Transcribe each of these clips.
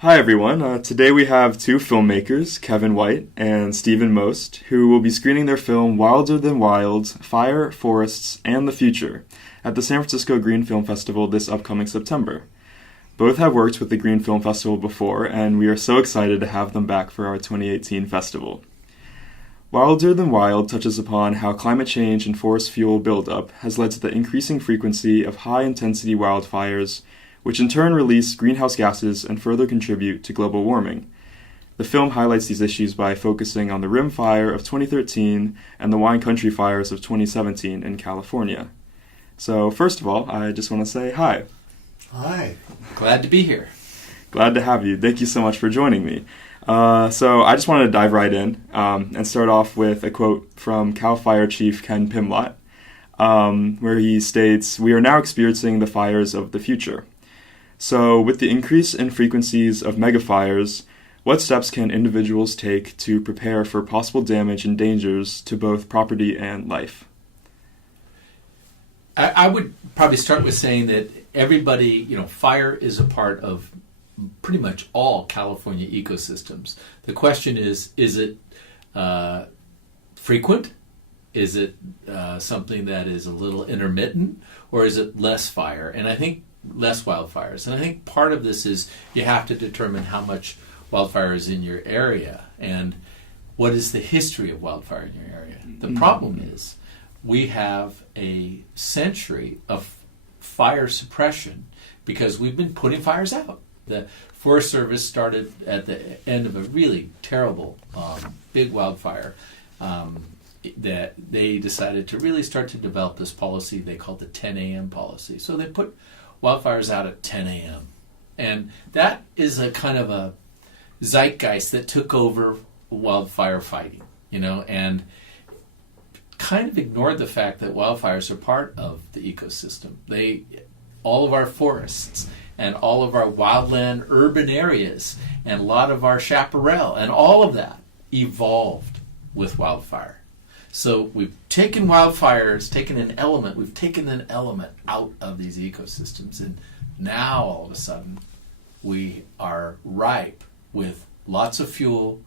Hi everyone. Today we have two filmmakers, Kevin White and Stephen Most, who will be screening their film Wilder Than Wild, Fire, Forests, and the Future at the San Francisco Green Film Festival this upcoming September. Both have worked with the Green Film Festival before, and we are so excited to have them back for our 2018 festival. Wilder Than Wild touches upon how climate change and forest fuel buildup has led to the increasing frequency of high-intensity wildfires, which in turn release greenhouse gases and further contribute to global warming. The film highlights these issues by focusing on the Rim Fire of 2013 and the Wine Country Fires of 2017 in California. So first of all, I just want to say hi. Hi. Glad to be here. Glad to have you. Thank you so much for joining me. So I just wanted to dive right in and start off with a quote from CAL FIRE Chief Ken Pimlott, where he states, "We are now experiencing the fires of the future." So, with the increase in frequencies of megafires, what steps can individuals take to prepare for possible damage and dangers to both property and life? I would probably start with saying that everybody, fire is a part of pretty much all California ecosystems. The question is it frequent? Is it something that is a little intermittent? Or is it less fire? And I think less wildfires. And I think part of this is you have to determine how much wildfire is in your area and what is the history of wildfire in your area. The problem is we have a century of fire suppression because we've been putting fires out. The Forest Service started at the end of a really terrible big wildfire that they decided to really start to develop this policy they called the 10 a.m. policy. So they put wildfires out at 10 a.m. And that is a kind of a zeitgeist that took over wildfire fighting, and kind of ignored the fact that wildfires are part of the ecosystem. All of our forests and all of our wildland-urban areas and a lot of our chaparral and all of that evolved with wildfire. So we've taken wildfires, we've taken an element out of these ecosystems, and now all of a sudden we are ripe with lots of fuel,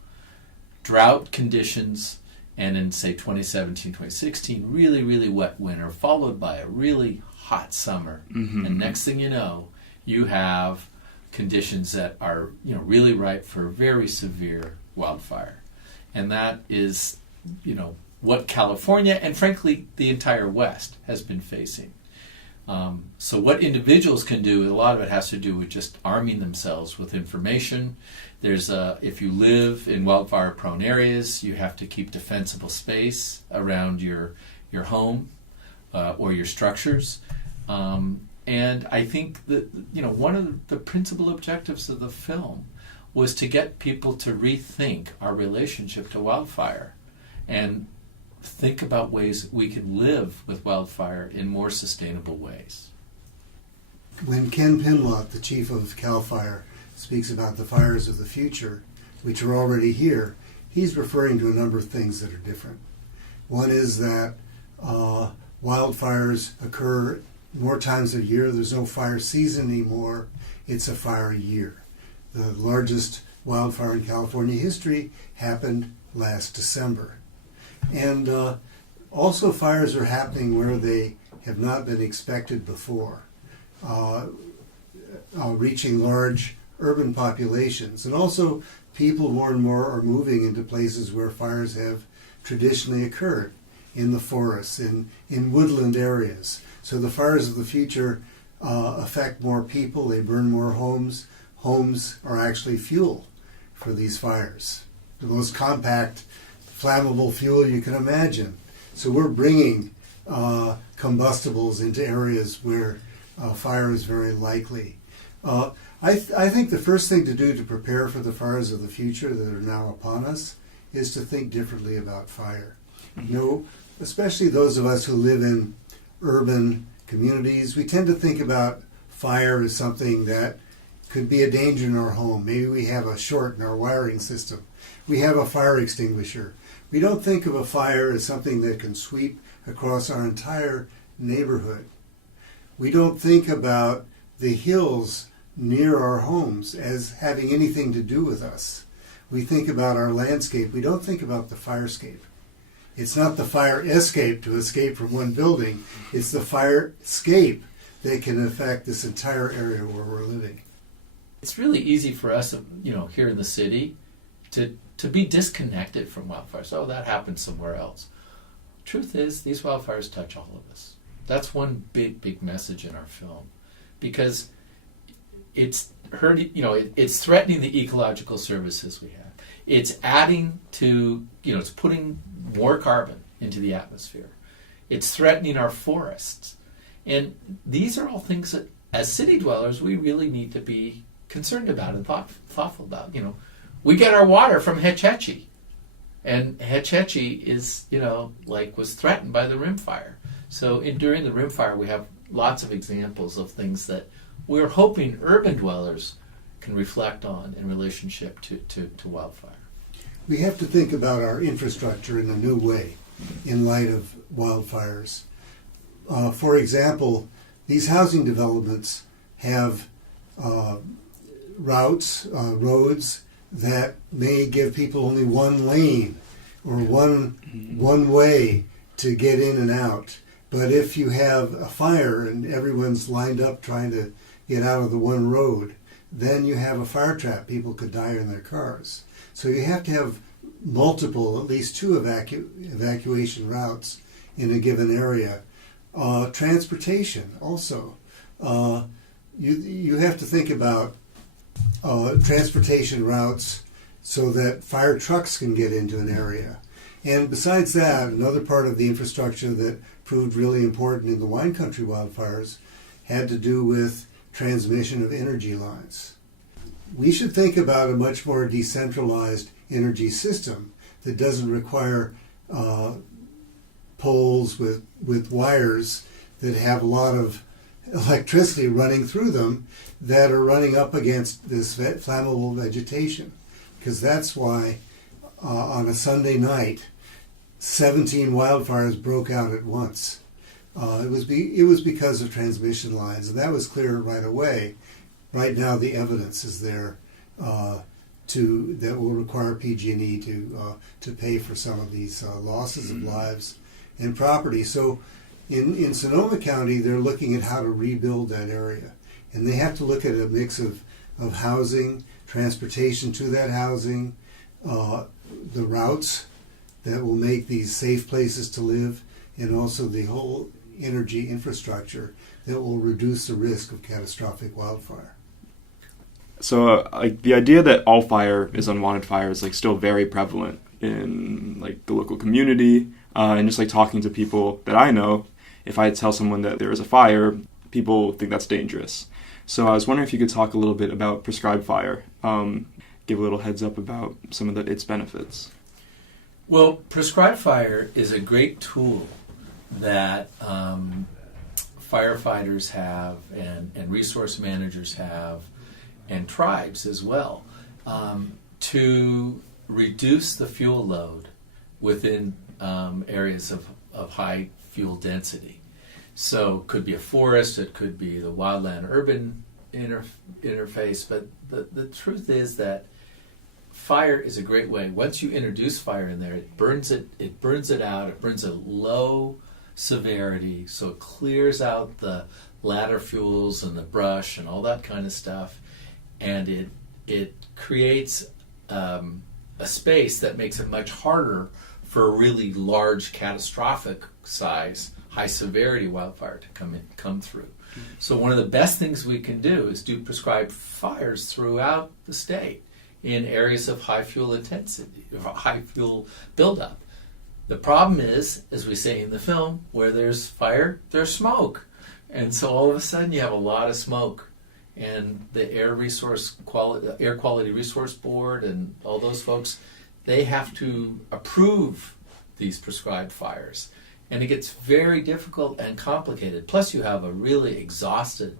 drought conditions, and in, say, 2017, 2016, really, really wet winter, followed by a really hot summer. Mm-hmm. And next thing you know, you have conditions that are, really ripe for very severe wildfire. And that is, what California and frankly the entire West has been facing. So what individuals can do, a lot of it has to do with just arming themselves with information. If you live in wildfire-prone areas, you have to keep defensible space around your home or your structures. And I think that one of the principal objectives of the film was to get people to rethink our relationship to wildfire and think about ways we can live with wildfire in more sustainable ways. When Ken Pimlott, the chief of CAL FIRE, speaks about the fires of the future, which are already here, he's referring to a number of things that are different. One is that wildfires occur more times a year. There's no fire season anymore. It's a fire year. The largest wildfire in California history happened last December. And also fires are happening where they have not been expected before, reaching large urban populations. And also people more and more are moving into places where fires have traditionally occurred, in the forests, in woodland areas. So the fires of the future affect more people, they burn more homes. Homes are actually fuel for these fires. The most compact flammable fuel you can imagine. So we're bringing combustibles into areas where fire is very likely. I think the first thing to do to prepare for the fires of the future that are now upon us is to think differently about fire. Especially those of us who live in urban communities, we tend to think about fire as something that could be a danger in our home. Maybe we have a short in our wiring system. We have a fire extinguisher. We don't think of a fire as something that can sweep across our entire neighborhood. We don't think about the hills near our homes as having anything to do with us. We think about our landscape. We don't think about the fire escape. It's not the fire escape to escape from one building. It's the fire escape that can affect this entire area where we're living. It's really easy for us, here in the city, to be disconnected from wildfires. Oh, that happened somewhere else. Truth is, these wildfires touch all of us. That's one big message in our film, because it's it's threatening the ecological services we have. It's adding to, it's putting more carbon into the atmosphere. It's threatening our forests. And these are all things that, as city dwellers, we really need to be concerned about and thoughtful about. We get our water from Hetch Hetchy. And Hetch Hetchy is, was threatened by the rim fire. So during the rim fire, we have lots of examples of things that we're hoping urban dwellers can reflect on in relationship to wildfire. We have to think about our infrastructure in a new way in light of wildfires. For example, these housing developments have roads that may give people only one lane or one way to get in and out. But if you have a fire and everyone's lined up trying to get out of the one road, then you have a fire trap. People could die in their cars. So you have to have multiple, at least two evacuation routes in a given area. Transportation also. You have to think about transportation routes so that fire trucks can get into an area. And besides that, another part of the infrastructure that proved really important in the wine country wildfires had to do with transmission of energy lines. We should think about a much more decentralized energy system that doesn't require poles with wires that have a lot of electricity running through them that are running up against this flammable vegetation. Because that's why on a Sunday night, 17 wildfires broke out at once. It was because of transmission lines, and that was clear right away. Right now, the evidence is there that will require PG&E to pay for some of these losses of lives and property. So, in Sonoma County, they're looking at how to rebuild that area, and they have to look at a mix of housing, transportation to that housing, the routes that will make these safe places to live, and also the whole energy infrastructure that will reduce the risk of catastrophic wildfire. So, the idea that all fire is unwanted fire is still very prevalent in the local community, and just talking to people that I know. If I tell someone that there is a fire, people think that's dangerous. So I was wondering if you could talk a little bit about prescribed fire, give a little heads up about some of its benefits. Well, prescribed fire is a great tool that firefighters have and resource managers have, and tribes as well, to reduce the fuel load within areas of high fuel density. So it could be a forest, it could be the wildland-urban interface, but the truth is that fire is a great way. Once you introduce fire in there, it burns it out, it burns at low severity, so it clears out the ladder fuels and the brush and all that kind of stuff, and it creates a space that makes it much harder for a really large, catastrophic size, high-severity wildfire to come through. So one of the best things we can do is do prescribed fires throughout the state in areas of high fuel intensity, high fuel buildup. The problem is, as we say in the film, where there's fire, there's smoke. And so all of a sudden you have a lot of smoke. And the Air Quality Resource Board and all those folks, they have to approve these prescribed fires. And it gets very difficult and complicated. Plus you have a really exhausted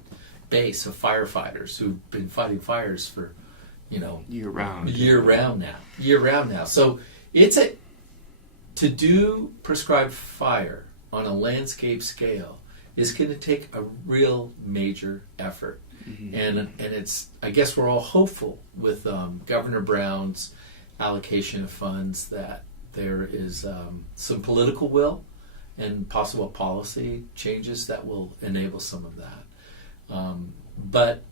base of firefighters who've been fighting fires for, year round now. So to do prescribed fire on a landscape scale is going to take a real major effort. And it's, I guess we're all hopeful with Governor Brown's allocation of funds that there is some political will and possible policy changes that will enable some of that. But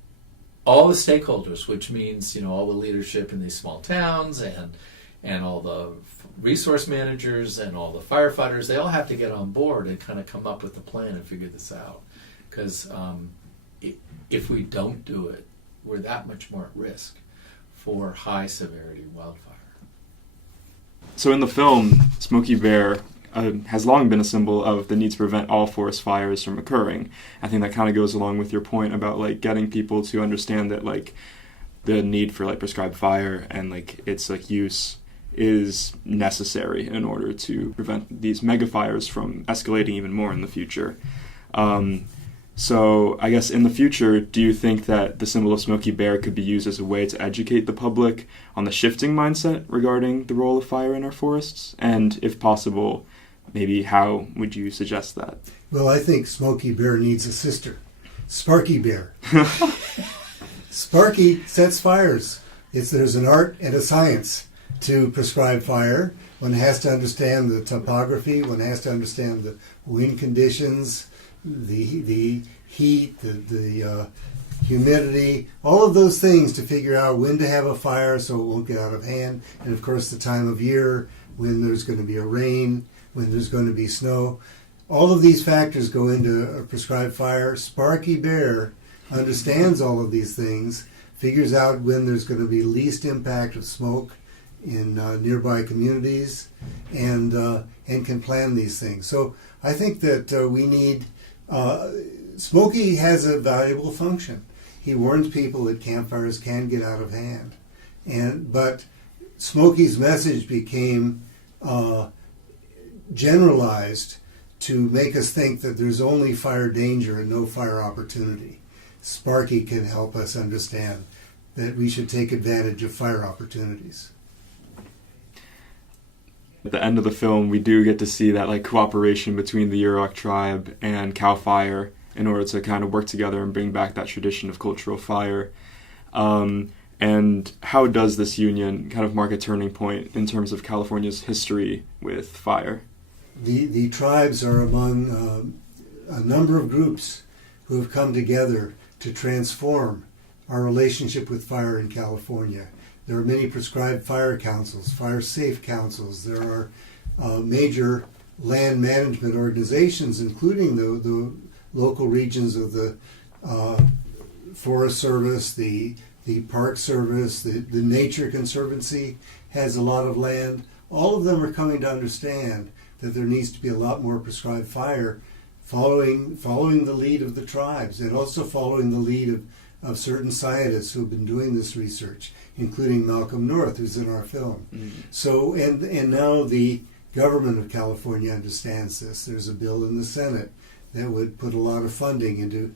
all the stakeholders, which means, all the leadership in these small towns and all the resource managers and all the firefighters, they all have to get on board and kind of come up with a plan and figure this out. Because if we don't do it, we're that much more at risk for high severity wildfire. So in the film, Smokey Bear has long been a symbol of the need to prevent all forest fires from occurring. I think that kind of goes along with your point about like getting people to understand that like the need for like prescribed fire and like its like use is necessary in order to prevent these mega fires from escalating even more in the future. So I guess in the future, do you think that the symbol of Smokey Bear could be used as a way to educate the public on the shifting mindset regarding the role of fire in our forests? And if possible, maybe how would you suggest that? Well, I think Smokey Bear needs a sister, Sparky Bear. Sparky sets fires. There's an art and a science to prescribe fire. One has to understand the topography. One has to understand the wind conditions, the heat, the humidity, all of those things to figure out when to have a fire so it won't get out of hand. And of course, the time of year when there's going to be a rain, when there's going to be snow. All of these factors go into a prescribed fire. Sparky Bear understands all of these things, figures out when there's going to be least impact of smoke in nearby communities, and can plan these things. So I think that we need... Smokey has a valuable function. He warns people that campfires can get out of hand. But Smokey's message became generalized to make us think that there's only fire danger and no fire opportunity. Sparky can help us understand that we should take advantage of fire opportunities. At the end of the film, we do get to see that like cooperation between the Yurok tribe and CAL FIRE in order to kind of work together and bring back that tradition of cultural fire. And how does this union kind of mark a turning point in terms of California's history with fire? The tribes are among a number of groups who have come together to transform our relationship with fire in California. There are many prescribed fire councils, fire safe councils. There are major land management organizations, including the local regions of the Forest Service, the Park Service, the Nature Conservancy has a lot of land. All of them are coming to understand that there needs to be a lot more prescribed fire, following the lead of the tribes, and also following the lead of certain scientists who have been doing this research, including Malcolm North, who's in our film. Mm-hmm. So, and now the government of California understands this. There's a bill in the Senate that would put a lot of funding into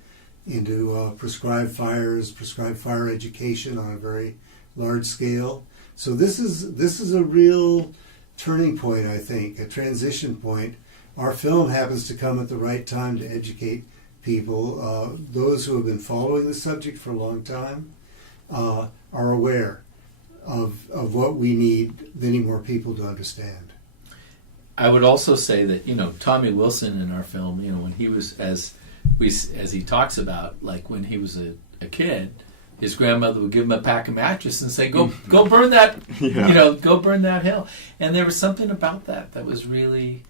prescribed fire education on a very large scale. So this is a real turning point, I think, a transition point. Our film happens to come at the right time to educate people. Those who have been following the subject for a long time are aware of what we need many more people to understand. I would also say that, Tommy Wilson in our film, when he was, as he talks about, like when he was a kid, his grandmother would give him a pack of matches and say, go burn that, go burn that hill. And there was something about that was really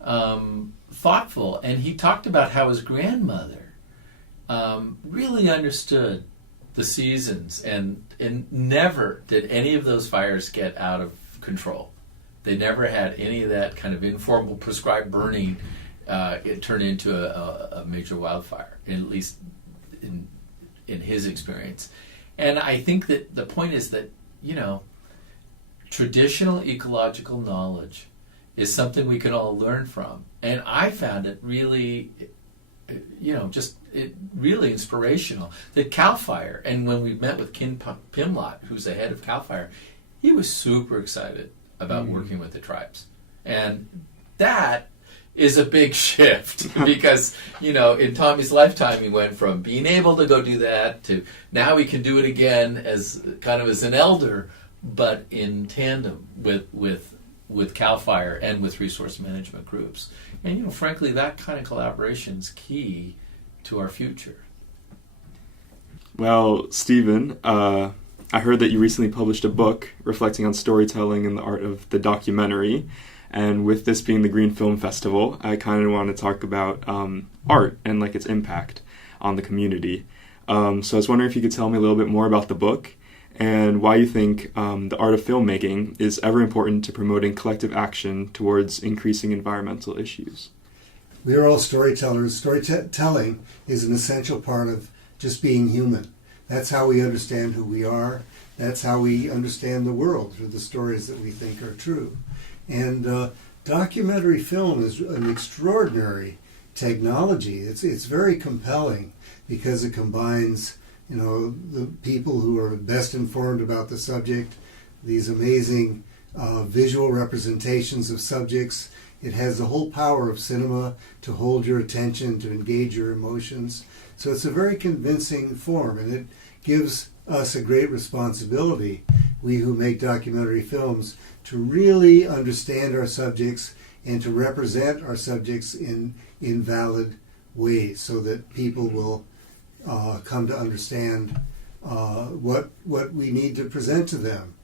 thoughtful. And he talked about how his grandmother really understood the seasons and never did any of those fires get out of control. They never had any of that kind of informal prescribed burning it turned into a major wildfire, at least in his experience. And I think that the point is that, traditional ecological knowledge is something we can all learn from. And I found it really, really inspirational that CAL FIRE, and when we met with Ken Pimlott, who's the head of CAL FIRE, he was super excited about working with the tribes. And that is a big shift because, in Tommy's lifetime, he went from being able to go do that to now he can do it again as an elder, but in tandem with CAL FIRE and with resource management groups. And, frankly, that kind of collaboration is key to our future. Well, Stephen, I heard that you recently published a book reflecting on storytelling and the art of the documentary. And with this being the Green Film Festival, I kind of want to talk about art and its impact on the community. So I was wondering if you could tell me a little bit more about the book and why you think the art of filmmaking is ever important to promoting collective action towards increasing environmental issues. We are all storytellers. Storytelling is an essential part of just being human. That's how we understand who we are. That's how we understand the world, through the stories that we think are true. And documentary film is an extraordinary technology. It's very compelling because it combines, the people who are best informed about the subject, these amazing visual representations of subjects. It has the whole power of cinema to hold your attention, to engage your emotions. So it's a very convincing form, and it gives us a great responsibility, we who make documentary films, to really understand our subjects and to represent our subjects in valid ways so that people will come to understand what we need to present to them.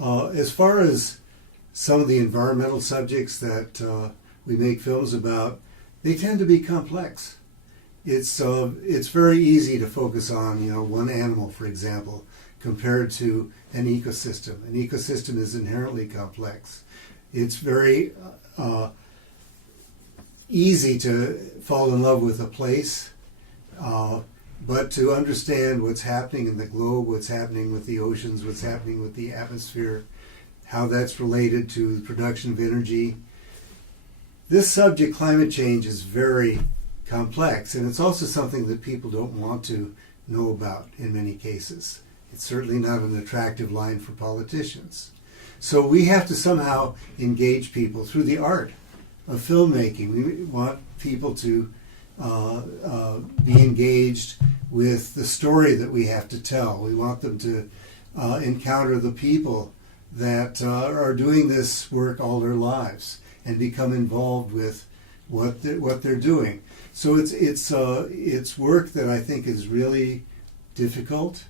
As far as some of the environmental subjects that we make films about, they tend to be complex. It's very easy to focus on one animal, for example, compared to an ecosystem. An ecosystem is inherently complex. It's very easy to fall in love with a place, but to understand what's happening in the globe, what's happening with the oceans, what's happening with the atmosphere, how that's related to the production of energy. This subject, climate change, is very complex, and it's also something that people don't want to know about in many cases. It's certainly not an attractive line for politicians. So we have to somehow engage people through the art of filmmaking. We want people to be engaged with the story that we have to tell. We want them to encounter the people that are doing this work all their lives and become involved with what they're doing. So it's work that I think is really difficult.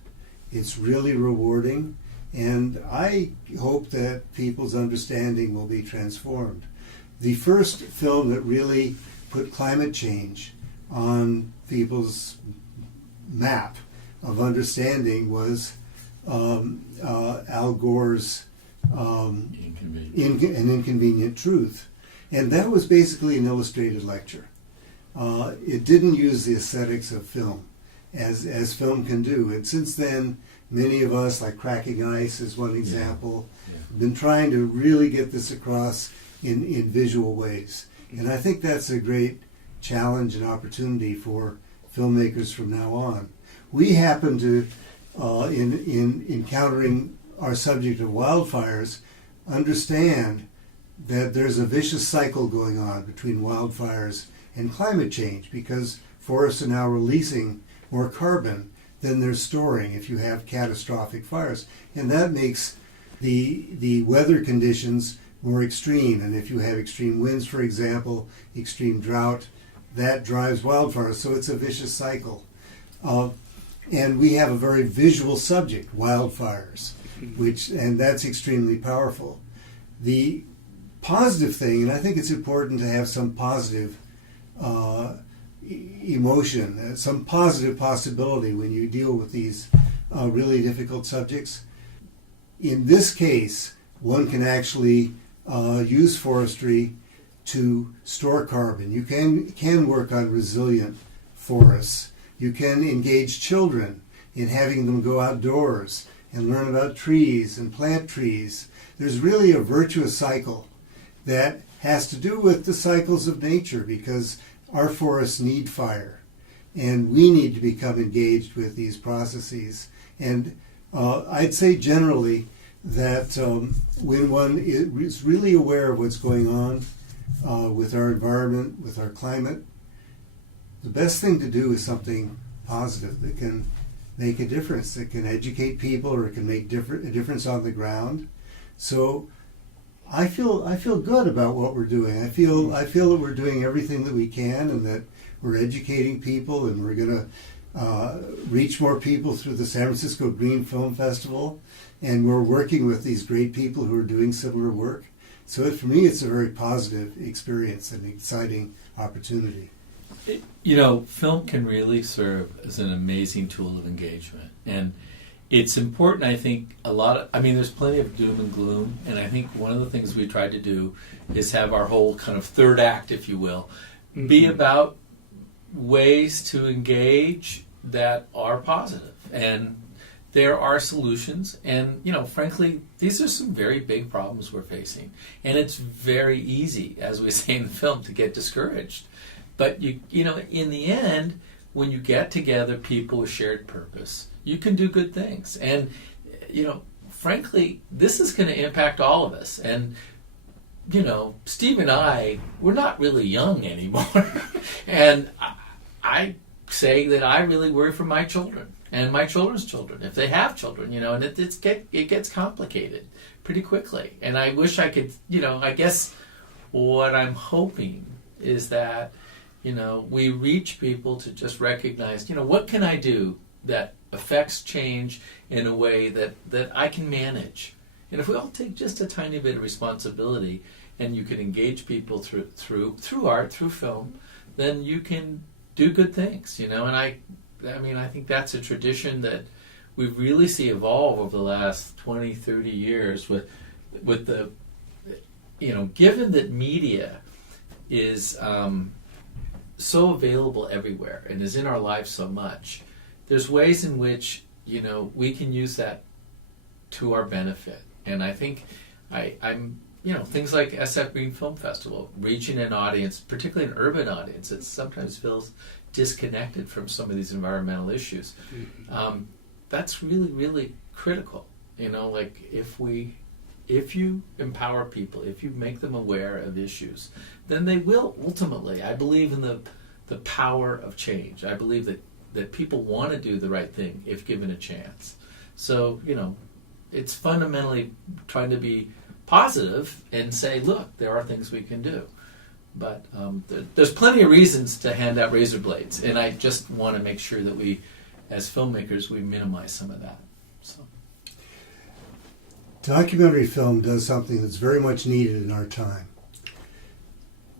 It's really rewarding, and I hope that people's understanding will be transformed. The first film that really put climate change on people's map of understanding was Al Gore's An Inconvenient Truth. And that was basically an illustrated lecture. It didn't use the aesthetics of film, as film can do. And since then, many of us, like Cracking Ice is one example, have been trying to really get this across in visual ways. And I think that's a great challenge and opportunity for filmmakers from now on. We happen to, in encountering our subject of wildfires, understand that there's a vicious cycle going on between wildfires and climate change, because forests are now releasing more carbon than they're storing if you have catastrophic fires. And that makes the weather conditions more extreme. And if you have extreme winds, for example, extreme drought, that drives wildfires. So it's a vicious cycle. And we have a very visual subject, wildfires, and that's extremely powerful. The positive thing, and I think it's important to have some positive emotion, some positive possibility when you deal with these really difficult subjects. In this case, one can actually use forestry to store carbon. You can work on resilient forests. You can engage children in having them go outdoors and learn about trees and plant trees. There's really a virtuous cycle that has to do with the cycles of nature, because our forests need fire, and we need to become engaged with these processes. And I'd say generally that when one is really aware of what's going on, with our environment, with our climate, the best thing to do is something positive that can make a difference, that can educate people, or it can make a difference on the ground. So I feel good about what we're doing. I feel that we're doing everything that we can, and that we're educating people, and we're going to reach more people through the San Francisco Green Film Festival, and we're working with these great people who are doing similar work. So for me, it's a very positive experience and exciting opportunity. Film can really serve as an amazing tool of engagement. And it's important, I think, there's plenty of doom and gloom. And I think one of the things we tried to do is have our whole kind of third act, if you will, be about ways to engage that are positive. And there are solutions. And, frankly, these are some very big problems we're facing. And it's very easy, as we say in the film, to get discouraged. But, in the end, when you get together people with shared purpose, you can do good things. And, frankly, this is going to impact all of us. And, Steve and I, we're not really young anymore. And I say that I really worry for my children and my children's children, if they have children, and it gets complicated pretty quickly. And I wish I could, I guess what I'm hoping is that, we reach people to just recognize, what can I do that affects change in a way that I can manage? And if we all take just a tiny bit of responsibility, and you can engage people through art, through film, then you can do good things, And I think that's a tradition that we really see evolve over the last 20, 30 years with the, given that media is so available everywhere and is in our lives so much, there's ways in which, we can use that to our benefit. And I think I'm things like SF Green Film Festival, reaching an audience, particularly an urban audience, that sometimes feels disconnected from some of these environmental issues. That's really, really critical. If you empower people, if you make them aware of issues, then they will ultimately, I believe in the power of change. I believe that people want to do the right thing if given a chance. So, it's fundamentally trying to be positive and say, look, there are things we can do. But there's plenty of reasons to hand out razor blades, and I just want to make sure that we, as filmmakers, we minimize some of that. So. Documentary film does something that's very much needed in our time.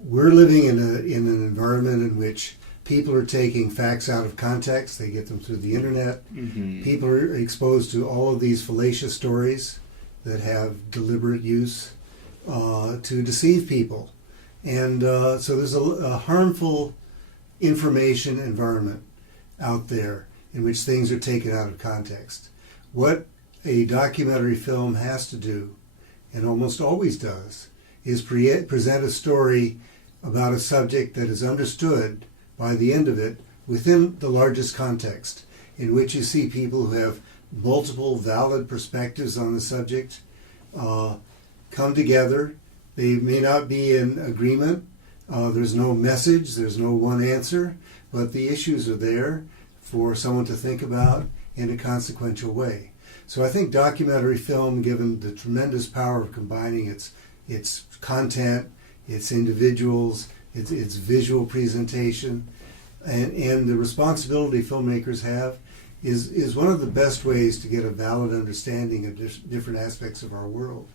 We're living in an environment in which people are taking facts out of context. They get them through the internet. Mm-hmm. People are exposed to all of these fallacious stories that have deliberate use to deceive people. And so there's a harmful information environment out there in which things are taken out of context. What a documentary film has to do, and almost always does, is present a story about a subject that is understood by the end of it within the largest context, in which you see people who have multiple valid perspectives on the subject come together. They may not be in agreement. There's no message. There's no one answer. But the issues are there for someone to think about in a consequential way. So I think documentary film, given the tremendous power of combining its content, its individuals, its visual presentation, and the responsibility filmmakers have, is one of the best ways to get a valid understanding of different aspects of our world.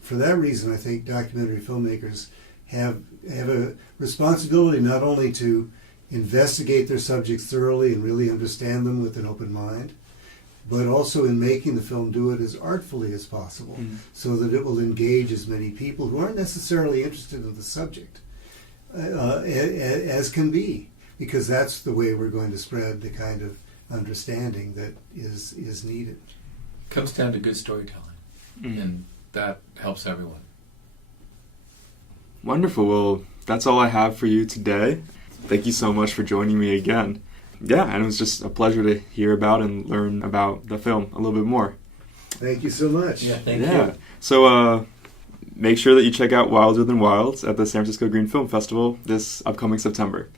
For that reason, I think documentary filmmakers have a responsibility not only to investigate their subjects thoroughly and really understand them with an open mind, but also in making the film do it as artfully as possible, so that it will engage as many people who aren't necessarily interested in the subject as can be, because that's the way we're going to spread the kind of understanding that is needed. It comes down to good storytelling, and that helps everyone. Wonderful. Well, that's all I have for you today. Thank you so much for joining me again. Yeah, and it was just a pleasure to hear about and learn about the film a little bit more. Thank you so much. Yeah, thank you. So make sure that you check out Wilder Than Wilds at the San Francisco Green Film Festival this upcoming September.